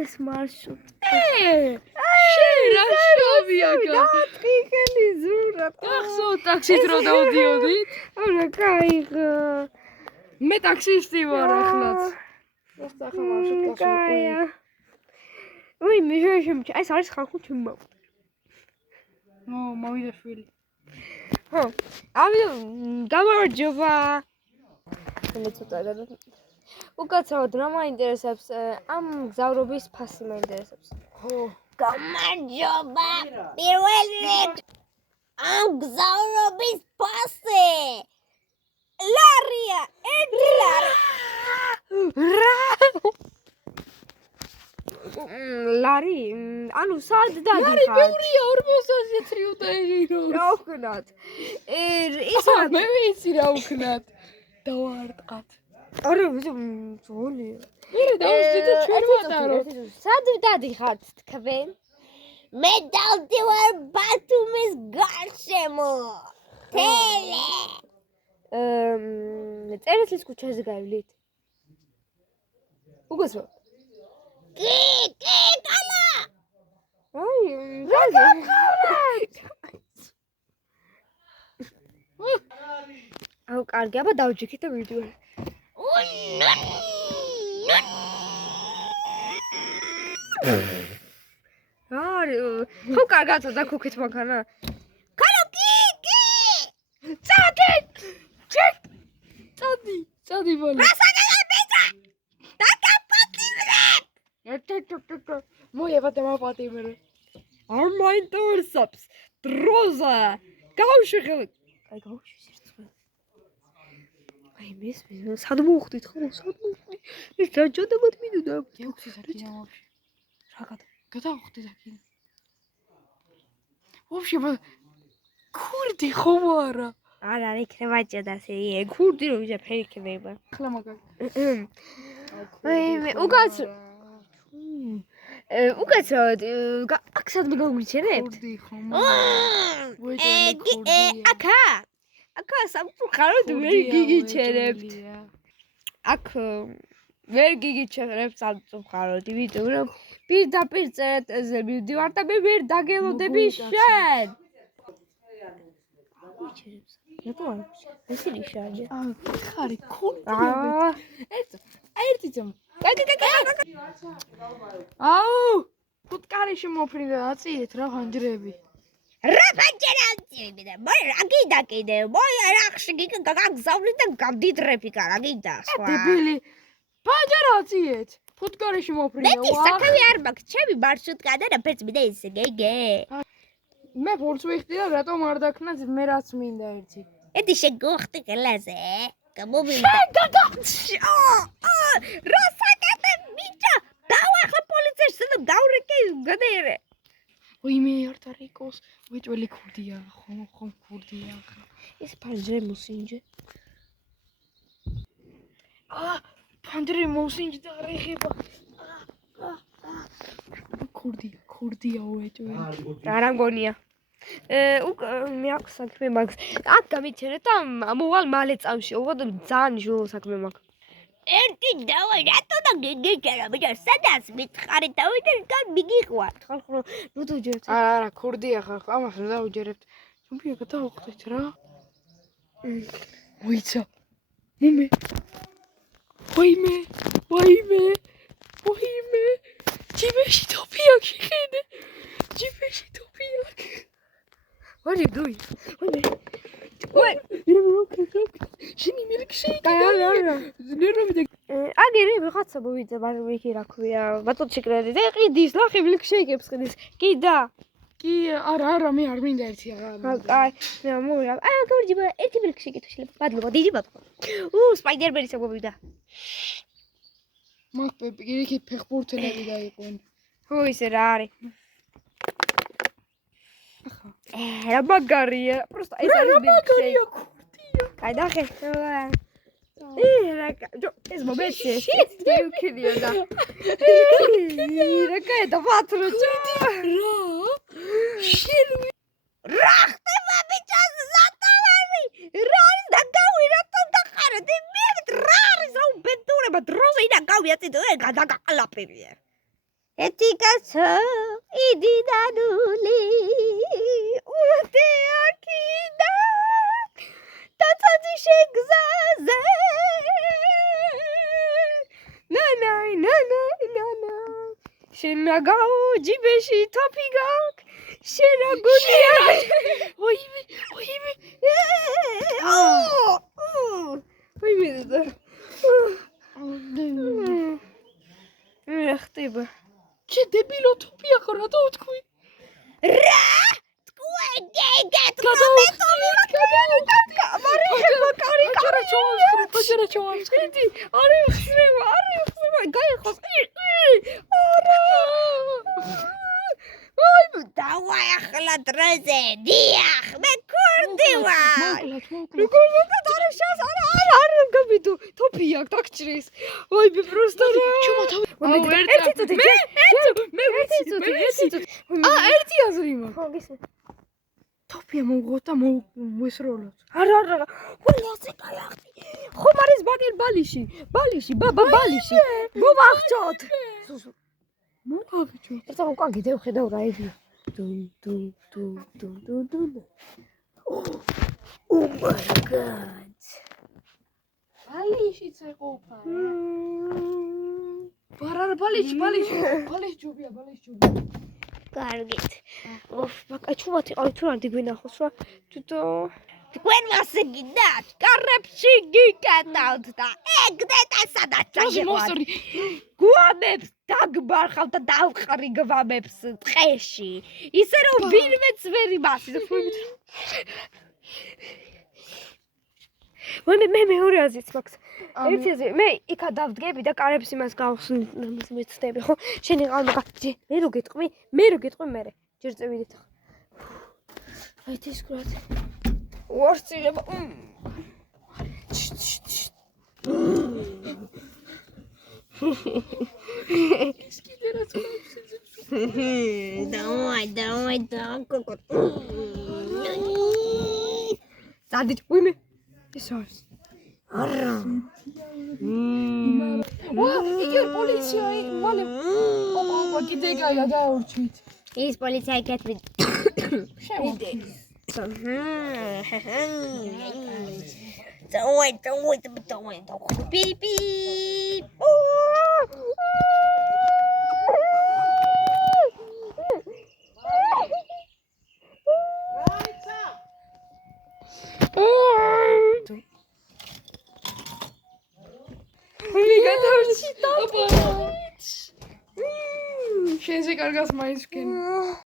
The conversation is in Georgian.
ეს მარშრუტი. შერაშოვიაკა. დათხიქელი ზურა. ახსოვ ტაქსით რო დავდიოდით? არა, кайღო. მე ტაქსისტი ვარ ახლაც. მოსახა მარშრუტკას კაია. უი, მე შემჩა. ეს არის ხალხო ჩემო. მოვიდა შვილი. ხო. გამარჯობა. მე ცოტა უკაცრავად რა მაინტერესებს? ამ გზავრობის ფასი მაინტერესებს. ხო. გამარჯობა. პირველ რიგში ამ გზავრობის ფასი. ლარია, 1 ლარი. ლარი? ანუ სად დადიხარ? ლარი ბევრია 400-ზე წრიუტეირო. რა ვქნათ? ისა მე ვიცი რა ვქნათ. დავარტყათ. არა, ზოლია. მერე დავუსვით და ჩვენ ვატაროთ. სად დადიხართ თქვენ? მე დავდივარ ბათუმის გარშემო. თელე. წერეთლის ქუჩაზე გაივლით. უგაცრავ. კი, კალა. აი, აუ, კარგი, აბა დავჯიქით და ვიდეო. არი, ხო კარგად და ქუქით მანქანა. კალა, კი. წადი ბოლო. მოიაბა და მაპატიმრე. არ მაინტერესებს. დროზე. გავშეხე. აი, გავშეხე. აი, მის სად მოხდით ხო? სად მოხდით? ეს რაჯადობად მინდოდა. 6 საკინა ვაფშე. რა გადავხდი საკინა. ვაფშე ქურდი ხო არა? არა, იქნება ჭედასე. ქურდი რო ვიზა ფერი იქნება. ახლა მაგარი. აი, უკაცრავად, აქ სადმე გაგვიჩერებთ? ქურდი ხო? აქა სამწუხაროდ ვერ გიგიჩერებთ. აქ ვერ გიგიჩერებთ სამწუხაროდ, იმიტომ რომ პირდაპირ წერეთზე მივდივარ და მე ვერ დაგელოდები შენ. გიჩერებს. რატო არ გიჩერებს? ესენი შარჯე. ხარი ქურდი. ერთი ძმა. აუ! ფუტკარიში მოფრინდა აწიეთ რა ხანჯრები. რა ფანჯერები და რა გიდა კიდე. რახში გაგზავნით და გავდიდრები რა გიდა სხვა. დებილი. ფანჯარა აწიეთ. ფუტკარიში მოფრინდა. მეტი საქმე არ მაქვს, ჩემი მარშრუტკა და რაფერს მინდა ისე გეგე. მე ფორს ვიხდი და რატომ არ დაქნა მე რაც მინდა ერთი. ეთი შეგოხტი კლაზე. გამომივიდა. რა საკეთე მიჭა? დავახლა პოლიციაში და დავრეკე გადაერე. ვიმე არტარიკოს ვეჭველი ქურდია ხომ ქურდია ხა. ეს ფანჯრე მოსინჯე. ფანჯრე მოსინჯე და არ ეხება. ქურდია ვეჭველი. რა მგონია? მე აქვს საქმე მაქვს. აქ გამიჩერეთ და მოვალ მალე წამში. უბრალოდ ძალიან ჟო საქმე მაქვს. ერთი დავა რატო და გიგიჭერა ბიჭო სადაც მითხარი დავიდე მიგიყვართ ხო ნუ დუჯერთ. არა ქურდია ხარ ამას რა დავუჯერებთ. ჯობია გადავხდეთ რა. მოიცა. მომე. ვაიმე. ჯიბეში თოფია გიყიდე. What are you doing? What? შენი მილკშეიკი გაიგე. ნერვები და აგერი ვიღაცა მოვიდა მარმიქი რა ქვია. ბატონ შეკრედი და ყიდის ნახე მილკშეიკებს ყიდის. კიდა. კი არა მე არ მინდა ერთი აღარ. აი მე მოვიდა. აი გამარჯობა ერთი მილკშეიკი თუ შეიძლება. მადლობა დიდი მადლობა. სპაიდერმენის მოვიდა. მაგ პირიქით ფეხბურთელები დაიყვნენ. ხო ისე რა არის. რა მაგარია. Просто ეს არის მილკშეიკი. Ai, dai, ეს მომენტი შევქილია და რა კაი და ვათრო რა ხდება ბიჭას ზატალები რა არის და გავი რატომ დახარეთ მე რა არის რა უბედურება დროზე ინა გავიაცით გადაგაყლაფებია ეთიკასო იდიდანული უთეაკიდა დაცაძი შეგზაზე ნანა შენაგაო ჯიბეში თოფი გაკ შენაგუნია ოიმე მე ხტება ჩე დებილო თოფია ხო რატო ვთქვი? რა თქვენ გეგეთ აჭარა ჩავამსხრი არი ხსრება გაიხოს დავაი ახლა დროზე დიახ მე ქორდი ვარ როგორ მოკატარე შას არა გაბიდო თოფია დაგჭრის ოი პროსტო ერთი აზრი მაქვს თოფია მოვღოთ და მოვესროლოთ არა ყველაზე კაი ხომ არის ბალიში ბაბა ბალიში მოვახჭოთ მოვახჭოთ ერთად უკან კიდევ ხედავ რა ები დუნ Oh my god ბალიშიც ეყოფა ბარარ ბალიში ჯობია კარგით ოფ ბაკა ჩუმად იყავი თუ არ დიგვინახოს რა თვითო თქვენ მასე გიდათ კარებში გიკეტავთ და ეგდეთ სადაც ჩაიყვანთ გვამებს დაგბარხავთ და დავყრი გვამებს ტყეში ისე რომ ვინმეც ვერ იმასის მე მეორე აზრიც მაქვს ერთი აზრი მე იქა დავდგები და კარებს იმას გავხსნები ხო შენი ყალმა მე რო გეტყვი მე ჯერ წევიდეთ აი ეს კურად ვარცილება ეს კიდე რაც დავაი კოკო სადით უიმე ეს არის არა იგი პოლიცია მალე ოპა კიდე გაიორჩით ის პოლიცია იკეთებს Давай, пи-пи. შენზე კარგას მაინც ვქენი